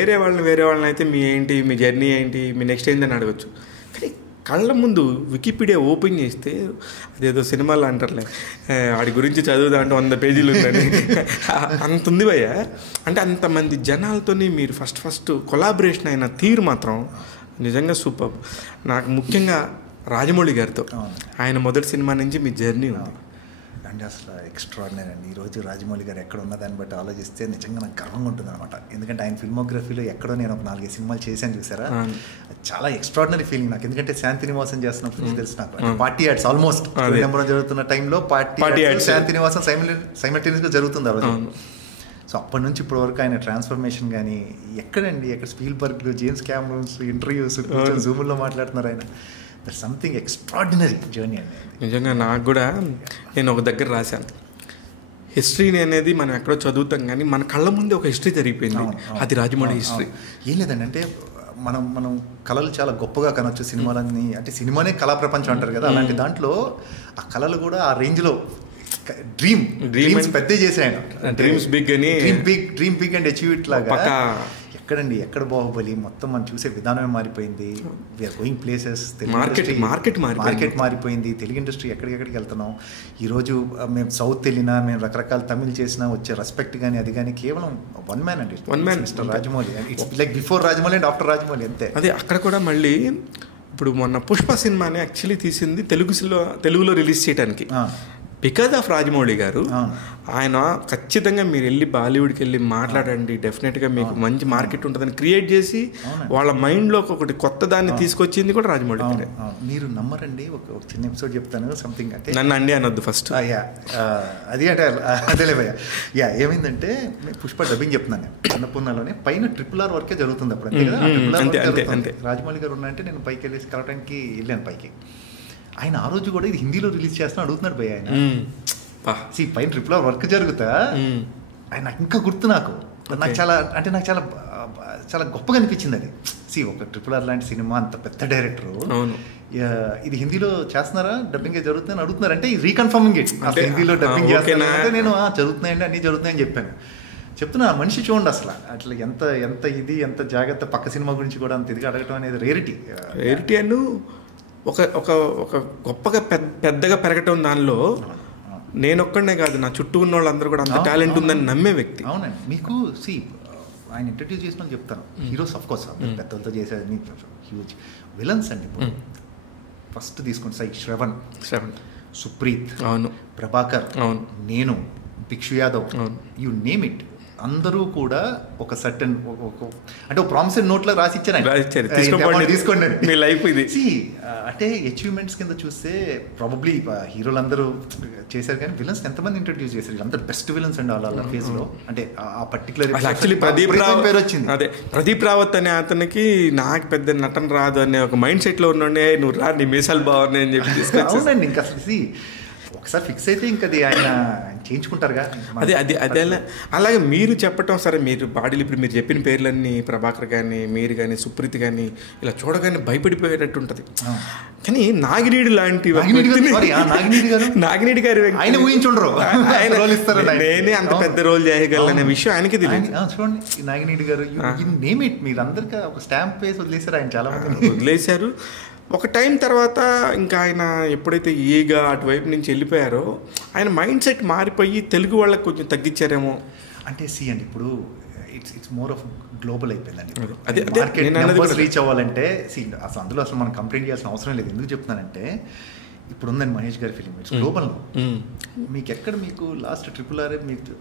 వేరే వాళ్ళని అయితే మీ జర్నీ ఏంటి, మీ నెక్స్ట్ ఏంటని అడగచ్చు. కానీ కళ్ళ ముందు వికీపీడియా ఓపెన్ చేస్తే అదేదో సినిమాలో అంటారులే, వాడి గురించి చదువుదా అంటే 100 పేజీలు ఉందని అంత ఉంది భయ్య. అంటే అంతమంది జనాలతో మీరు ఫస్ట్ కొలాబరేషన్ అయిన తీరు మాత్రం నిజంగా సూపర్. నాకు ముఖ్యంగా రాజమౌళి గారితో ఆయన మొదటి సినిమా నుంచి మీ జర్నీ ఉంది అంటే అసలు ఎక్స్ట్రాడినరీ అండి. ఈరోజు రాజమౌళి గారు ఎక్కడ ఉన్నదాన్ని బట్టి ఆలోచిస్తే నిజంగా నాకు గర్వంగా ఉంటుంది అనమాట. ఎందుకంటే ఆయన ఫిల్మోగ్రఫీలో ఎక్కడో నేను ఒక 4-5 సినిమాలు చేశాను చూసారా, చాలా ఎక్స్ట్రాడినరీ ఫీలింగ్ నాకు. ఎందుకంటే శాంతినివాసం చేస్తున్నప్పుడు తెలుసు నాకు పార్టీ యాడ్స్ ఆల్మోస్ట్ నెంబర్ జరుగుతున్న టైంలో పార్టీ శాంతినివాసం సైమల్టేనియస్గా జరుగుతుంది ఆ రోజు. సో అప్పటి నుంచి ఇప్పటి వరకు ఆయన ట్రాన్స్ఫర్మేషన్ కానీ ఎక్కడ స్పీల్బర్గ్, జేమ్స్ క్యామరూన్స్ ఇంటర్వ్యూస్ జూముల్లో మాట్లాడుతున్నారు ఆయన. దట్ సంథింగ్ ఎక్స్ట్రాడినరీ జర్నీ అండి. నిజంగా నాకు కూడా నేను ఒక దగ్గర రాశాను, హిస్టరీని అనేది మనం ఎక్కడో చదువుతాం కానీ మన కళ్ళ ముందే ఒక హిస్టరీ జరిగిపోయింది, అది రాజమౌళి హిస్టరీ. ఏం లేదండి, అంటే మనం కళలు చాలా గొప్పగా కనొచ్చు సినిమాలన్నీ, అంటే సినిమానే కళా ప్రపంచం అంటారు కదా, అలాంటి దాంట్లో ఆ కళలు కూడా ఆ రేంజ్లో డ్రీమ్స్ పెద్ద చేసే ఆయన, డ్రీమ్స్ బిగ్ అని dream big and achieve it లాగా. ఎక్కడ బాహుబలి మొత్తం మనం చూసే విధానమే మారిపోయింది. వీఆర్ గోయింగ్ ప్లేసెస్, మార్కెట్ మారిపోయింది. తెలుగు ఇండస్ట్రీ ఎక్కడికెక్కడికి వెళ్తున్నాం. ఈరోజు మేము సౌత్ వెళ్ళినా, మేము రకరకాల తమిళ్ చేసినా వచ్చే రెస్పెక్ట్ కానీ అది కానీ కేవలం వన్ మ్యాన్ అండి, mister Rajamouli. It's like before Rajamouli and after Rajamouli అంతే. అదే అక్కడ కూడా మళ్ళీ ఇప్పుడు మొన్న పుష్ప సినిమాని యాక్చువల్లీ తీసింది తెలుగులో రిలీజ్ చేయడానికి బికాజ్ ఆఫ్ రాజమౌళి గారు. ఆయన ఖచ్చితంగా మీరు వెళ్ళి బాలీవుడ్కి వెళ్ళి మాట్లాడండి, డెఫినెట్గా మీకు మంచి మార్కెట్ ఉంటుందని క్రియేట్ చేసి వాళ్ళ మైండ్లోకి ఒకటి కొత్త దాన్ని తీసుకొచ్చింది కూడా రాజమౌళి గారే. మీరు నమ్మరండి, ఒక చిన్న ఎపిసోడ్ చెప్తాను. సంథింగ్ అంటే నన్ను అండి అనొద్దు ఫస్ట్, అది అంటే అదేలే భయ్య. ఏమైందంటే పుష్ప డబ్బింగ్ చెప్తున్నాను అన్నపూర్ణలోనే, పైన RRR వర్కే జరుగుతుంది అప్పుడు, అంతే. రాజమౌళి గారు ఉన్నాయంటే నేను పైకి వెళ్ళేసి కలవడానికి వెళ్ళాను పైకి. ఆయన ఆ రోజు కూడా ఇది హిందీలో రిలీజ్ చేస్తున్నా అడుగుతున్నాడు భయ్య. ఆయన పైన RRR వర్క్ జరుగుతా ఆయన ఇంకా గుర్తు నాకు చాలా గొప్పగా అనిపించింది అది. ఒక RRR లాంటి సినిమా, అంత పెద్ద డైరెక్టరు, ఇది హిందీలో చేస్తున్నారా, డబ్బింగ్ జరుగుతుందని అడుగుతున్నారు. అంటే రీకన్ఫర్మింగ్ ఇట్, హిందీలో డబ్బింగ్ చేస్తున్నారంటే నేను జరుగుతున్నాయండి, అన్నీ జరుగుతున్నాయని చెప్పాను. చెప్తున్నా మనిషి చూడండి అసలు అట్లా ఎంత జాగ్రత్త, పక్క సినిమా గురించి కూడా అంత ఇదిగా అడగటం అనేది రేరిటీ అను ఒక గొప్పగా పెద్దగా పెరగటం. దానిలో నేనొక్కడనే కాదు, నా చుట్టూ ఉన్న వాళ్ళందరూ కూడా అంత టాలెంట్ ఉందని నమ్మే వ్యక్తి. అవునండి. మీకు ఆయన ఇంట్రడ్యూస్ చేసిన చెప్తాను, హీరోస్ ఆఫ్ కోర్స్ పెద్దలతో చేసేది హ్యూజ్ విలన్స్ అండి. ఫస్ట్ తీసుకోండి, శ్రవణ్, సుప్రీత్, అవును, ప్రభాకర్, అవును, నేను, భిక్షు యాదవ్, యు నేమ్ ఇట్, అందరూ కూడా ఒక సర్టన్ అంటే ఒక ప్రామిసరీ నోట్లో రాసి ఇచ్చారు, తీసుకోండి మీ లైఫ్ ఇది. అంటే అచీవ్మెంట్స్ కింద చూస్తే ప్రాబబ్లీ హీరోలు అందరూ చేశారు, కానీ విలన్స్ ఎంతమంది ఇంట్రడ్యూస్ చేశారు, వీళ్ళందరూ బెస్ట్ విలన్స్ అండి వాళ్ళ ఫేజ్ లో. అంటే ఆ పర్టికులర్ యాక్చువల్లీ పేరు వచ్చింది, అదే ప్రదీప్ రావత్ అనే అతనికి నాకు పెద్ద నటన రాదు అనే ఒక మైండ్ సెట్ లో ఉండే, నువ్వు రా నీ మీసాలు బాగున్నాయి అని చెప్పి. అవునండి, ఇంకా అసలు ఒకసారి ఫిక్స్ అయితే ఇంకా అది ఆయన చేయించుకుంటారుగా. అదే అలాగే మీరు చెప్పటం సరే, మీరు బాడీలు ఇప్పుడు మీరు చెప్పిన పేర్లన్నీ ప్రభాకర్ కానీ, మీరు కానీ, సుప్రీత్ కానీ ఇలా చూడగానే భయపడిపోయేటట్టు ఉంటుంది. కానీ నాగినీడు లాంటి నాగినీడి గారి ఆయన ఊహించుండరు, నేనే అంత పెద్ద రోల్ చేయగలనే విషయం ఆయనకి తెలియదు. చూడండి నాగినీడి గారు, నేమ్ ఇట్, మీరు అందరికీ ఒక స్టాంప్ వేసి వదిలేశారు, ఆయన చాలా మంది వదిలేశారు. ఒక టైం తర్వాత ఇంకా ఆయన ఎప్పుడైతే ఈగా అటువైపు నుంచి వెళ్ళిపోయారో ఆయన మైండ్ సెట్ మారిపోయి తెలుగు వాళ్ళకి కొంచెం తగ్గించారేమో. అంటే అండి ఇప్పుడు ఇట్స్ మోర్ ఆఫ్ గ్లోబల్ అయిపోయిందండి. రీచ్ అవ్వాలంటే అసలు అందులో అసలు మనం కంప్లైంట్ చేయాల్సిన అవసరం లేదు. ఎందుకు చెప్తున్నానంటే ఇప్పుడు ఉందండి మహేష్ గారి ఫిలిం, ఇట్స్ గ్లోబల్లో. మీకు లాస్ట్ RRR మీకు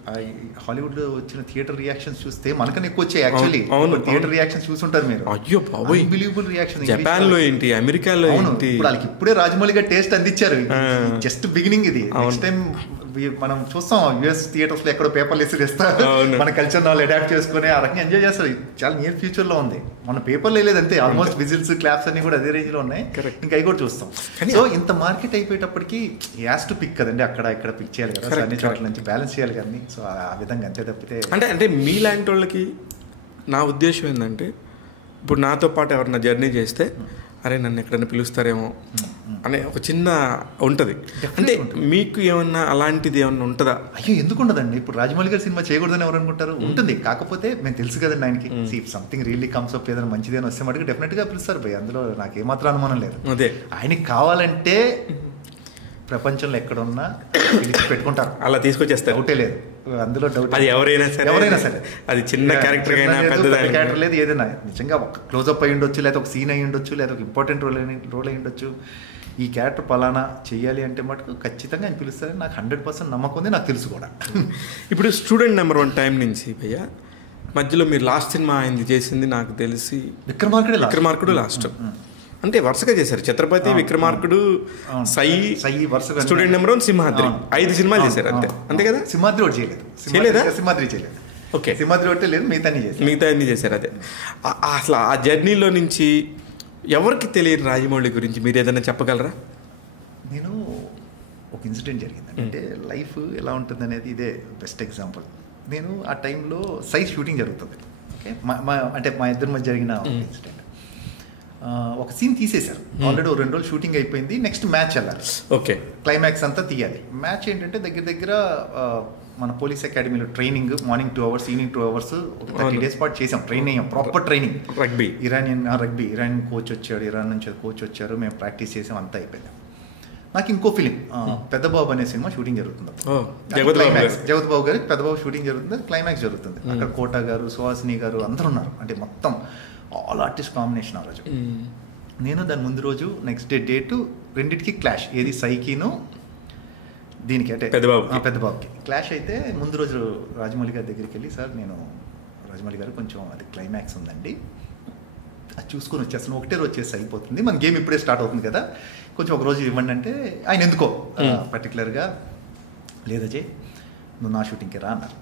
హాలీవుడ్లో వచ్చిన థియేటర్ రియాక్షన్స్ చూస్తే మనకన్నా ఎక్కువ వచ్చాయి. యాక్చువల్లీ థియేటర్ రియాక్షన్స్ చూసుంటారు మీరు, అయ్యో బాబోయ్, అన్బిలీవబుల్ రియాక్షన్. జపాన్లో ఏంటి, అమెరికాలో ఏంటి, వాళ్ళకి ఇప్పుడే రాజమౌళి గారు టేస్ట్ అందించారు, జస్ట్ బిగినింగ్ ఇది. నెక్స్ట్ టైం మనం చూస్తాం US థియేటర్స్ లో ఎక్కడో పేపర్లు వేస్తారు, మన కల్చర్ వాళ్ళు అడాప్ట్ చేసుకుని ఆ రకంగా ఎంజాయ్ చేస్తారు. చాలా నియర్ ఫ్యూచర్ లో ఉంది. మన పేపర్లు లేదు అంతే, ఆల్మోస్ట్ విజిల్స్, క్లాప్స్ అన్ని కూడా అదే రేంజ్ లో ఉన్నాయి. ఇంకా అవి కూడా చూస్తాం. సో ఇంత మార్కెట్ అయిపోయేటప్పటికి యాస్ టు పిక్ కదండి, అక్కడ ఇక్కడ పిక్ చేయాలి కదా, సో అన్ని చోట్ల నుంచి బ్యాలెన్స్ చేయాలి కానీ. సో ఆ విధంగా అంతే తప్పితే అంటే మీలాంటి వాళ్ళకి నా ఉద్దేశం ఏంటంటే, ఇప్పుడు నాతో పాటు ఎవరన్నా జర్నీ చేస్తే అరే నన్ను ఎక్కడైనా పిలుస్తారేమో, అనే ఒక చిన్న ఉంటుంది. అంటే మీకు ఏమన్నా అలాంటిది ఏమన్నా ఉంటుందా? అయ్యో ఎందుకు ఉండదండి. ఇప్పుడు రాజమౌళి గారి సినిమా చేయకూడదని ఎవరు అనుకుంటారు? ఉంటుంది. కాకపోతే మేము తెలుసు కదండి ఆయనకి సంథింగ్ రియల్లీ కమ్స్ అప్ ఏదైనా మంచిది అని వస్తే మటుకు డెఫినెట్గా పిలుస్తారు భయ్. అందులో నాకు ఏమాత్రం అనుమానం లేదు. అదే ఆయనకి కావాలంటే ప్రపంచంలో ఎక్కడున్నా పిలిచి పెట్టుకుంటారు, అలా తీసుకొచ్చేస్తారు. డౌటే లేదు అందులో. డౌట్ అది ఎవరైనా సరే అది చిన్న క్యారెక్టర్ క్యారెక్టర్ లేదు, ఏదైనా నిజంగా ఒక క్లోజప్ అయ్యి ఉండొచ్చు, లేదా ఒక సీన్ అయ్యి ఉండొచ్చు, లేదా ఒక ఇంపార్టెంట్ రోల్ అయ్యి ఉండొచ్చు. ఈ క్యారెక్టర్ పలానా చేయాలి అంటే మటుకు ఖచ్చితంగా ఆయన పిలుస్తారని నాకు 100% నమ్మకం ఉంది, నాకు తెలుసు కూడా. ఇప్పుడు స్టూడెంట్ నెంబర్ 1 టైం నుంచి భయ్య మధ్యలో మీరు లాస్ట్ సినిమా ఆయనది చేసింది నాకు తెలిసి విక్రమార్కుడు లాస్ట్. అంటే వరుసగా చేశారు. ఛత్రపతి, విక్రమార్కుడు, సై వరుసగా, స్టూడెంట్ నెంబర్ 1, సింహాద్రి, 5 సినిమాలు చేశారు అంతే కదా? సింహాద్రి ఒకటి చేయలేదు. సింహాద్రి చేయలేదు. ఓకే, సింహాద్రి ఒకటి లేదు, మిగతా అన్ని చేశారు. అదే అసలు ఆ జర్నీలో నుంచి ఎవరికి తెలియని రాజమౌళి గురించి మీరు ఏదైనా చెప్పగలరా? నేను ఒక ఇన్సిడెంట్ జరిగింది, అంటే లైఫ్ ఎలా ఉంటుంది అనేది ఇదే బెస్ట్ ఎగ్జాంపుల్. నేను ఆ టైంలో సై షూటింగ్ జరుగుతుంది. ఓకే, అంటే మా ఇద్దరి మధ్య జరిగిన ఇన్సిడెంట్. ఒక సీన్ తీసేశారు ఆల్రెడీ, 2 రోజులు షూటింగ్ అయిపోయింది. నెక్స్ట్ మ్యాచ్ వెళ్ళాలి. ఓకే, క్లైమాక్స్ అంతా తీయాలి. మ్యాచ్ ఏంటంటే దగ్గర మన పోలీస్ అకాడమీలో training, morning 2 hours, evening 2 hours, 30 days పాటు చేసాం. ట్రైన్ అయ్యాం, ప్రాపర్ ట్రైనింగ్. ఇరానియన్ కోచ్ వచ్చాడు, ఇరాన్ నుంచి కోచ్ వచ్చారు, మేము ప్రాక్టీస్ చేసాం, అంతా అయిపోయింది. నాకు ఇంకో ఫిలిం పెద్దబాబు అనే సినిమా షూటింగ్ జరుగుతుంది. జగత్ బాబు గారి పెద్దబాబు షూటింగ్ జరుగుతుంది, క్లైమాక్స్ జరుగుతుంది. అక్కడ కోట గారు, సుహాసిని గారు అందరూ ఉన్నారు. అంటే మొత్తం ఆల్ ఆర్టిస్ట్ కాంబినేషన్ ఆ రోజు. నేను దాని ముందు రోజు నెక్స్ట్ డేటు రెండింటికి క్లాష్, ఏది సైకిను దీనికి, అంటే పెద్దబాబుకి క్లాష్ అయితే ముందు రోజు రాజమౌళి గారి దగ్గరికి వెళ్ళి, సార్ నేను రాజమౌళి గారు కొంచెం అది క్లైమాక్స్ ఉందండి, అది చూసుకొని వచ్చేస్తాను, ఒకటే రోజు చేసి అయిపోతుంది, మన గేమ్ ఇప్పుడే స్టార్ట్ అవుతుంది కదా, కొంచెం ఒక రోజు ఇవ్వండి అంటే ఆయన ఎందుకో పర్టికులర్గా లేదజయ్ నువ్వు నా షూటింగ్కి రా అన్నారు.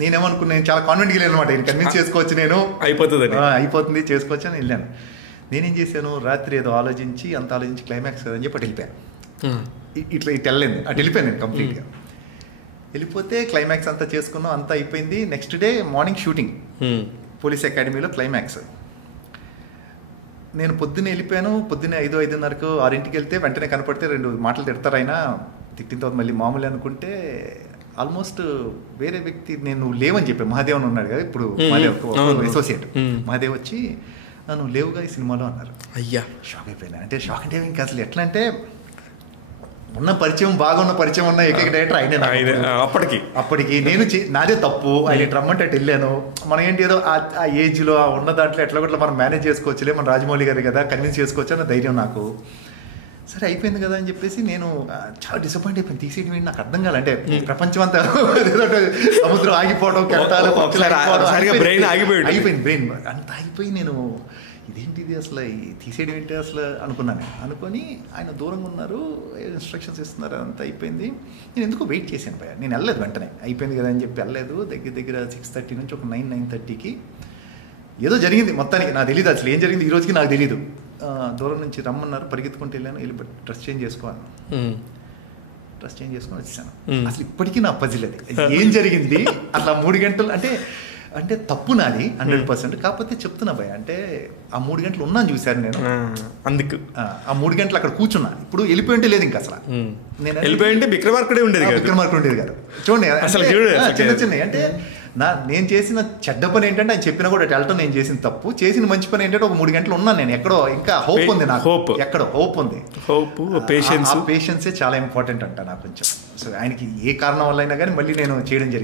నేనేమనుకున్నా, నేను చాలా కాన్ఫిడెంట్గా వెళ్ళాను అనమాట, నేను కన్విన్స్ చేసుకోవచ్చు, నేను అయిపోతుంది చేసుకోవచ్చు అని వెళ్ళాను. నేనేం చేశాను, రాత్రి ఏదో ఆలోచించి క్లైమాక్స్ కదని చెప్పి అటు వెళ్ళిపోయాను. ఇటు వెళ్ళలేదు, అటు వెళ్ళిపోయాను నేను కంప్లీట్గా. వెళ్ళిపోతే క్లైమాక్స్ అంతా చేసుకున్నాం, అంతా అయిపోయింది. Next day morning shooting police అకాడమీలో క్లైమాక్స్. నేను పొద్దున్నే వెళ్ళిపోయాను, పొద్దున్నే 5-5:30కు 6ంటికి వెళ్తే వెంటనే కనపడితే 2 మాటలు తిడతారు ఆయన, తిట్టిన తర్వాత మళ్ళీ మామూలు అనుకుంటే ఆల్మోస్ట్ వేరే వ్యక్తి, నేను లేవని చెప్పాను. మహాదేవ్ అని ఉన్నాడు కదా ఇప్పుడు, అసోసియేట్ మహాదేవ్ వచ్చి నన్ను లేవుగా ఈ సినిమాలో అన్నారు. అయ్యా షాక్ అయిపోయినా. అంటే షాక్ అంటే ఇంకా అసలు ఎట్లా అంటే, బాగున్న పరిచయం ఉన్న ఏకైక డైరెక్టర్ ఆయన. అప్పటికి నేను నాదే తప్పు, ఆయన రమ్మంటే అటు వెళ్ళాను. మనం ఏంటి ఏదో ఆ ఏజ్లో ఉన్న దాంట్లో ఎట్లా కూడా మనం మేనేజ్ చేసుకోవచ్చులే, మన రాజమౌళి గారు కదా, కన్విన్స్ చేసుకోవచ్చు అన్న ధైర్యం నాకు. సరే అయిపోయింది కదా అని చెప్పేసి నేను చాలా డిసప్పాయింట్ అయిపోయింది. తీసేయడం ఏంటి నాకు అర్థం కాదు. అంటే ప్రపంచం అంతా సముద్రం ఆగిపోవడం, అయిపోయింది బ్రెయిన్ అంత అయిపోయి, నేను ఇదేంటిది అసలు తీసేయడం ఏంటి అసలు అనుకున్నాను. అనుకొని ఆయన దూరంగా ఉన్నారు, ఇన్స్ట్రక్షన్స్ ఇస్తున్నారు, అంతా అయిపోయింది. నేను ఎందుకు వెయిట్ చేశాను భయ, నేను వెళ్ళలేదు వెంటనే, అయిపోయింది కదా అని చెప్పి వెళ్ళలేదు. దగ్గర 6:30 నుంచి ఒక 9-9:30కి ఏదో జరిగింది మొత్తానికి, నాకు తెలియదు అసలు ఏం జరిగింది ఈ రోజుకి నాకు తెలియదు. దూరం నుంచి రమ్మన్నారు, పరిగెత్తుకుంటూ వెళ్ళాను, వెళ్ళి డ్రెస్ చేంజ్ చేసుకోవాలి, డ్రెస్ చేంజ్ చేసుకొని వచ్చాను. అసలు ఇప్పటికీ నా పజిల్ అది, ఏం జరిగింది అట్లా 3 గంటలు. అంటే తప్పు నాది 100%. కాకపోతే చెప్తున్నా భయ, అంటే ఆ 3 గంటలు ఉన్నాను చూశాను నేను, అందుకు ఆ 3 గంటలు అక్కడ కూర్చున్నా. ఇప్పుడు వెళ్ళిపోయింటే లేదు ఇంకా అసలు, నేను వెళ్ళిపోయింటే విక్రమార్కుడే ఉండేది కాదు. చూడండి అసలు చిన్న అంటే నేను చేసిన చెడ్డ పని ఏంటంటే, ఆయన చెప్పినా కూడా వెళ్ళటం నేను చేసిన తప్పు. చేసిన మంచి పని ఏంటంటే ఒక 3 గంటలు ఉన్నాను నేను ఎక్కడో, ఇంకా హోప్ ఉంది నాకు, ఎక్కడో హోప్ ఉంది. పేషెన్సే చాలా ఇంపార్టెంట్ అంట నాకు కొంచెం. సో ఆయనకి ఏ కారణం వల్ల అయినా కానీ మళ్ళీ నేను చేయడం జరిగింది.